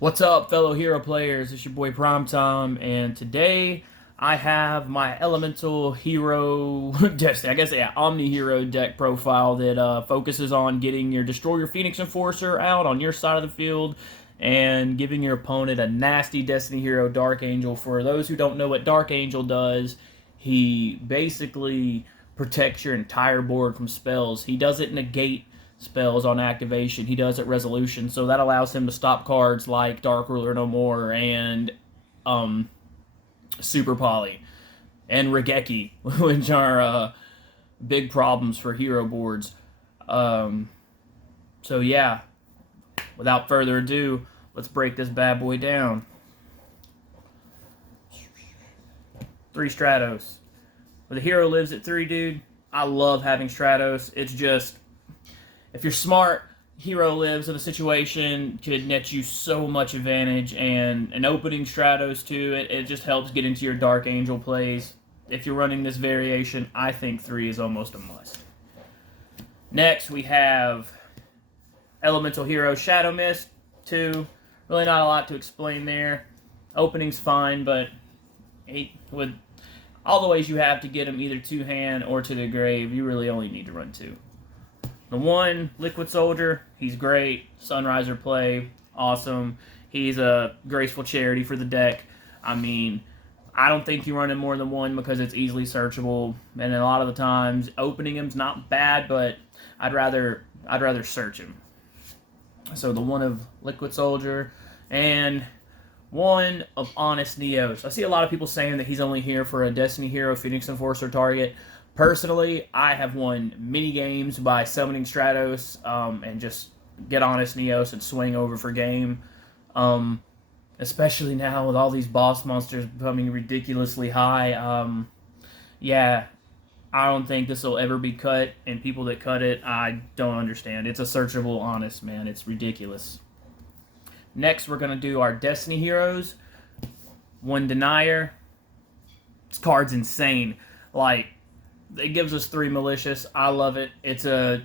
What's up, fellow hero players? It's your boy Primetime, and today I have my Elemental Hero Destiny, I guess, yeah, Omni Hero deck profile that focuses on getting your Destroyer Phoenix Enforcer out on your side of the field and giving your opponent a nasty Destiny Hero Dark Angel. For those who don't know what Dark Angel does, he basically protects your entire board from spells. He doesn't negate spells on activation. He does it resolution, so that allows him to stop cards like Dark Ruler No More and um, Super Poly and Regeki, which are big problems for hero boards. Um, so yeah, without further ado, let's break this bad boy down. 3 Stratos. When the hero lives at 3, dude, I love having Stratos. It's just, if you're smart, hero lives in a situation could net you so much advantage, and an opening Stratos too, it just helps get into your Dark Angel plays. If you're running this variation, I think 3 is almost a must. Next, we have Elemental Hero Shadow Mist 2. Really not a lot to explain there. Opening's fine, but with all the ways you have to get him either to hand or to the grave, you really only need to run 2. The 1, Liquid Soldier, he's great. Sunriser play, awesome. He's a graceful charity for the deck. I mean, I don't think you run him more than 1 because it's easily searchable, and a lot of the times opening him's not bad, but I'd rather search him. So the 1 of Liquid Soldier and 1 of Honest Neos. I see a lot of people saying that he's only here for a Destiny Hero Phoenix Enforcer target. Personally, I have won many games by summoning Stratos and just get Honest Neos and swing over for game. Especially now with all these boss monsters becoming ridiculously high. Yeah, I don't think this will ever be cut, and people that cut it, I don't understand. It's a searchable Honest, man. It's ridiculous. Next, we're going to do our Destiny Heroes. 1 Denier. This card's insane. Like, it gives us 3 Malicious. I love it. It's a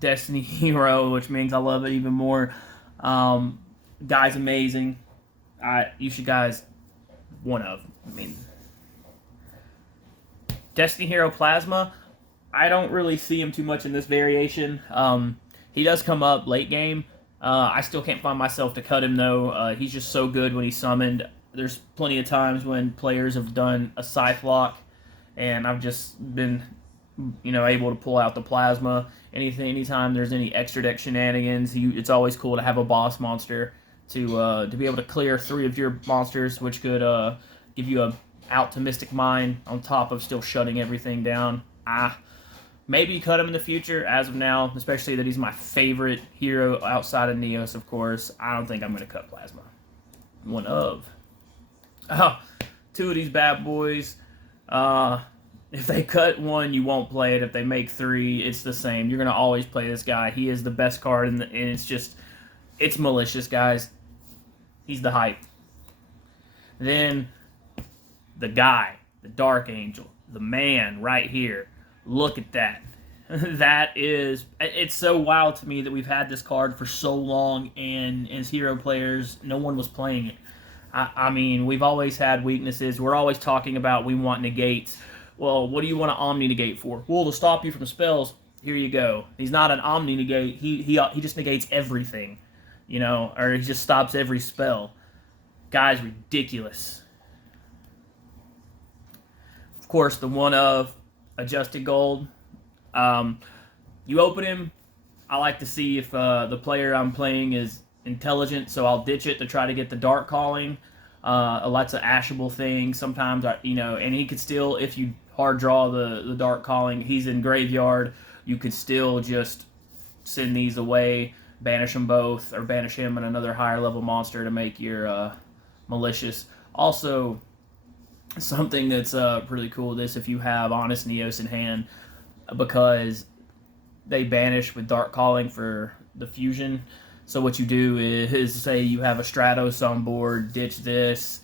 Destiny hero, which means I love it even more. Guy's amazing. You should guys, one of. I mean, Destiny Hero Plasma. I don't really see him too much in this variation. He does come up late game. I still can't find myself to cut him though. He's just so good when he's summoned. There's plenty of times when players have done a Scythe lock and I've just been, able to pull out the plasma. Anytime there's any extra deck shenanigans, it's always cool to have a boss monster to be able to clear 3 of your monsters, which could give you a out to Mystic Mine on top of still shutting everything down. Maybe cut him in the future. As of now, especially that he's my favorite hero outside of Neos, of course, I don't think I'm going to cut Plasma. 1 of. 2 of these bad boys. If they cut 1, you won't play it. If they make 3, it's the same. You're going to always play this guy. He is the best card, and it's malicious, guys. He's the hype. Then, the guy, the Dark Angel, the man right here. Look at that. It's so wild to me that we've had this card for so long, and as hero players, no one was playing it. I mean, we've always had weaknesses. We're always talking about we want negates. Well, what do you want to Omni negate for? Well, to stop you from spells. Here you go. He's not an Omni negate. He just negates everything, or he just stops every spell. Guy's ridiculous. Of course, the 1 of Adjusted Gold. You open him. I like to see if the player I'm playing is intelligent, so I'll ditch it to try to get the Dark Calling. Lots of ashable things. Sometimes, and he could still, if you hard draw the Dark Calling, he's in graveyard. You could still just send these away, banish them both, or banish him and another higher level monster to make your malicious. Also, something that's pretty cool this if you have Honest Neos in hand, because they banish with Dark Calling for the fusion. So what you do is say you have a Stratos on board, ditch this,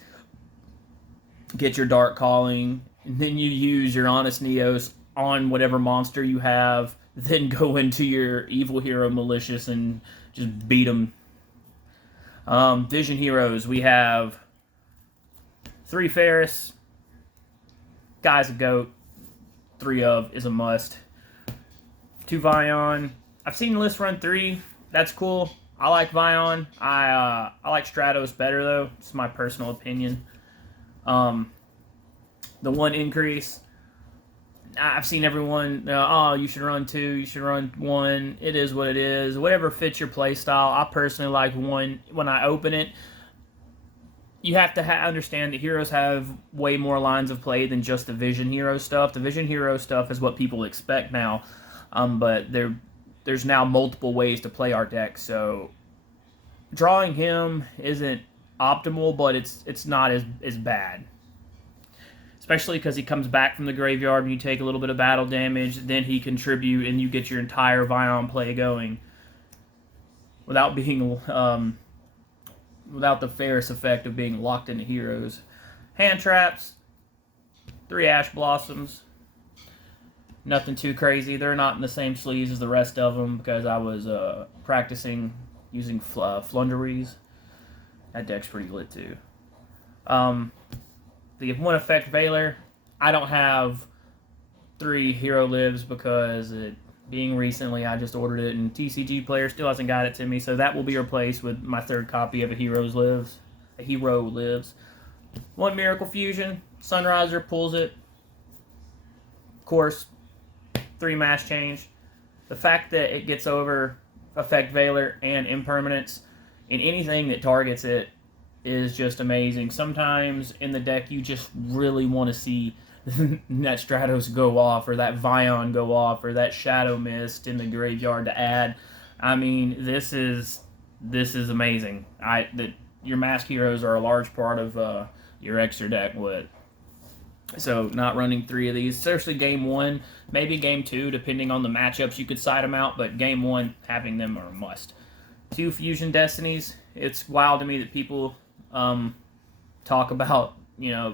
get your Dark Calling, and then you use your Honest Neos on whatever monster you have, then go into your Evil Hero Malicious and just beat them. Vision Heroes, we have 3 Ferris. Guy's a goat. 3 of is a must. 2 Vion. I've seen the list run 3. That's cool. I like Vion. I like Stratos better though. It's my personal opinion. The 1 increase. I've seen everyone. You should run 2. You should run 1. It is what it is. Whatever fits your play style. I personally like 1. When I open it, you have to understand that heroes have way more lines of play than just the Vision Hero stuff. The Vision Hero stuff is what people expect now, but there's now multiple ways to play our deck. So drawing him isn't optimal, but it's not as bad. Especially because he comes back from the graveyard and you take a little bit of battle damage, then he contribute and you get your entire Vion play going without being without the Ferris effect of being locked into heroes. Hand traps, 3 Ash Blossoms. Nothing too crazy. They're not in the same sleeves as the rest of them because I was practicing using Flunderies. That deck's pretty lit too. The 1 effect Veiler. I don't have 3 Hero Lives because being recently, I just ordered it, and TCG Player still hasn't got it to me, so that will be replaced with my 3rd copy of A Hero Lives. 1 Miracle Fusion. Sunriser pulls it. Of course, 3 Mass Change. The fact that it gets over Effect Veiler and Impermanence in anything that targets it is just amazing. Sometimes in the deck, you just really want to see that Stratos go off, or that Vion go off, or that Shadow Mist in the graveyard to add. I mean, this is amazing. Your Mask Heroes are a large part of your extra deck with. So not running 3 of these, especially game 1, maybe game 2, depending on the matchups, you could side them out, but game 1, having them are a must. 2 Fusion Destinies. It's wild to me that people talk about,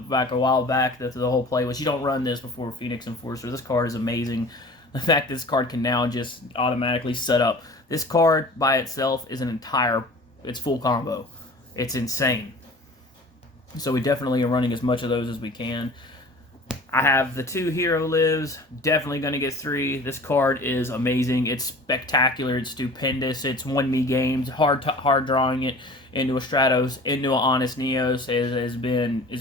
back a while back, that the whole play was, you don't run this before Phoenix Enforcer. This card is amazing. The fact this card can now just automatically set up. This card by itself is it's full combo. It's insane. So we definitely are running as much of those as we can. I have the 2 Hero Lives, definitely going to get 3. This card is amazing. It's spectacular. It's stupendous. It's won me games. Hard drawing it into a Stratos, into an Honest Neos has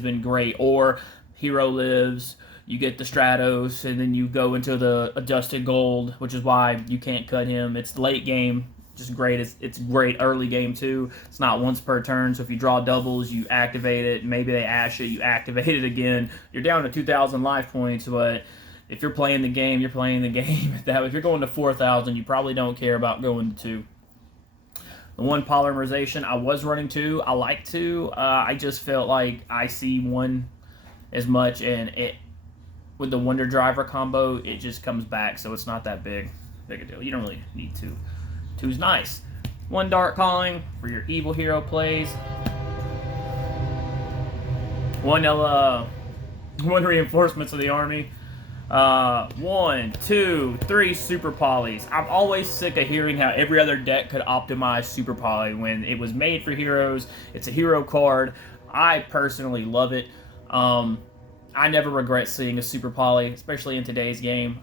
been great. Or Hero Lives, you get the Stratos, and then you go into the Adjusted Gold, which is why you can't cut him. It's late game. Just great. It's great early game too. It's not once per turn, so if you draw doubles, you activate it. Maybe they ash it, you activate it again. You're down to 2,000 life points, but if you're playing the game, you're playing the game. If you're going to 4,000, you probably don't care about going to 2. The 1 Polymerization, I was running 2. I like 2. I just felt like I see 1 as much, and with the Wonder Driver combo, it just comes back, so it's not that big a deal. You don't really need 2. 2's nice. 1 Dark Calling for your evil hero plays. 1 Reinforcements of the Army. 1, 2, 3 Super Polys. I'm always sick of hearing how every other deck could optimize Super Poly when it was made for heroes. It's a hero card. I personally love it. I never regret seeing a Super Poly, especially in today's game.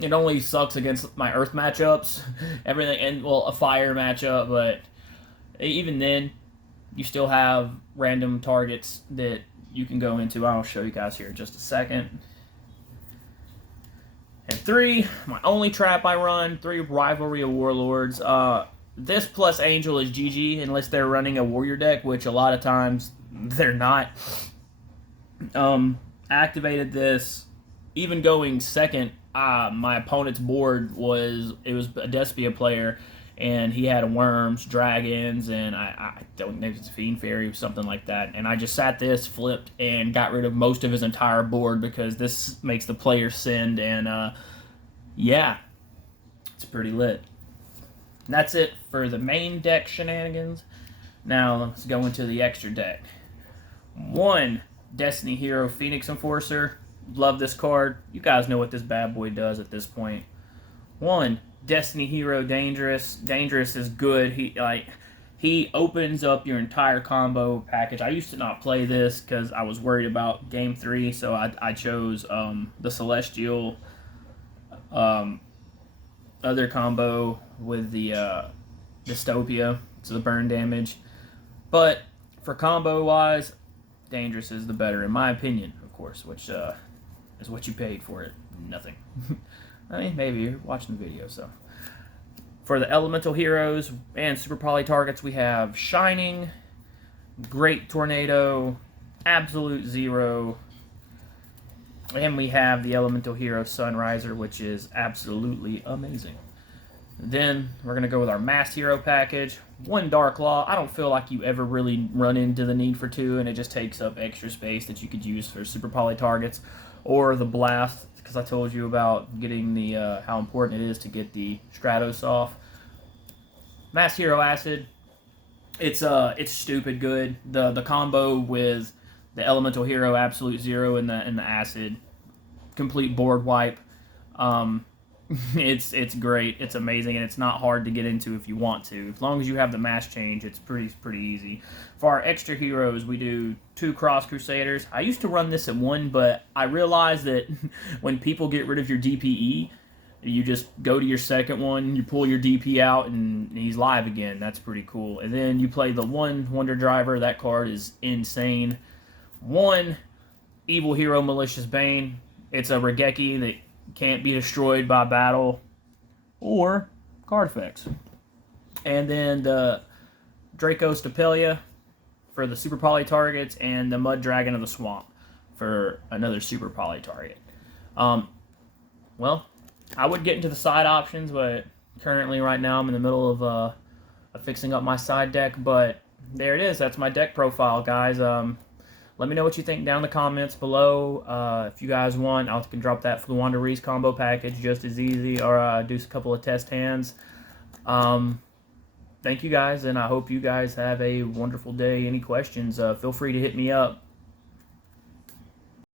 It only sucks against my Earth matchups, everything, and a Fire matchup, but even then, you still have random targets that you can go into. I'll show you guys here in just a second. And 3, my only trap I run, 3 Rivalry of Warlords. This plus Angel is GG unless they're running a Warrior deck, which a lot of times they're not. Activated this, even going second. My opponent's board was a Despia player, and he had worms, dragons, and I don't know if it's Fiend Fairy or something like that. And I just sat this, flipped, and got rid of most of his entire board because this makes the player send, and yeah, it's pretty lit. And that's it for the main deck shenanigans. Now let's go into the extra deck. 1 Destiny Hero Phoenix Enforcer. Love this card. You guys know what this bad boy does at this point. 1 Destiny Hero Dangerous. Dangerous is good. He opens up your entire combo package. I used to not play this because I was worried about Game 3, so I chose the Celestial other combo with the Dystopia, so the burn damage. But for combo wise, Dangerous is the better, in my opinion, of course, which is what you paid for it. Nothing. I mean, maybe you're watching the video, so. For the Elemental Heroes and Super Poly targets, we have Shining, Great Tornado, Absolute Zero, and we have the Elemental Hero Sunriser, which is absolutely amazing. Then we're going to go with our Masked Hero package. One Dark Law. I don't feel like you ever really run into the need for two, and it just takes up extra space that you could use for Super Poly targets. Or the Blast, because I told you about getting the how important it is to get the Stratos off. Masked Hero Acid. It's stupid good. The combo with the Elemental Hero Absolute Zero and the Acid, complete board wipe. It's great. It's amazing, and it's not hard to get into if you want to. As long as you have the mass change, it's pretty easy. For our extra heroes, we do 2 Cross Crusaders. I used to run this at 1, but I realized that when people get rid of your DPE, you just go to your second one, you pull your DP out, and he's live again. That's pretty cool. And then you play the 1 Wonder Driver. That card is insane. 1 Evil Hero Malicious Bane. It's a Regeki that can't be destroyed by battle or card effects. And then the Draco Stapelia for the Super Poly targets, and the Mud Dragon of the Swamp for another Super Poly target. Well, I would get into the side options, but currently right now I'm in the middle of fixing up my side deck. But there it is. That's my deck profile, guys. Let me know what you think down in the comments below. If you guys want, I can drop that Fluanda Reese combo package just as easy, or do a couple of test hands. Thank you guys, and I hope you guys have a wonderful day. Any questions, feel free to hit me up.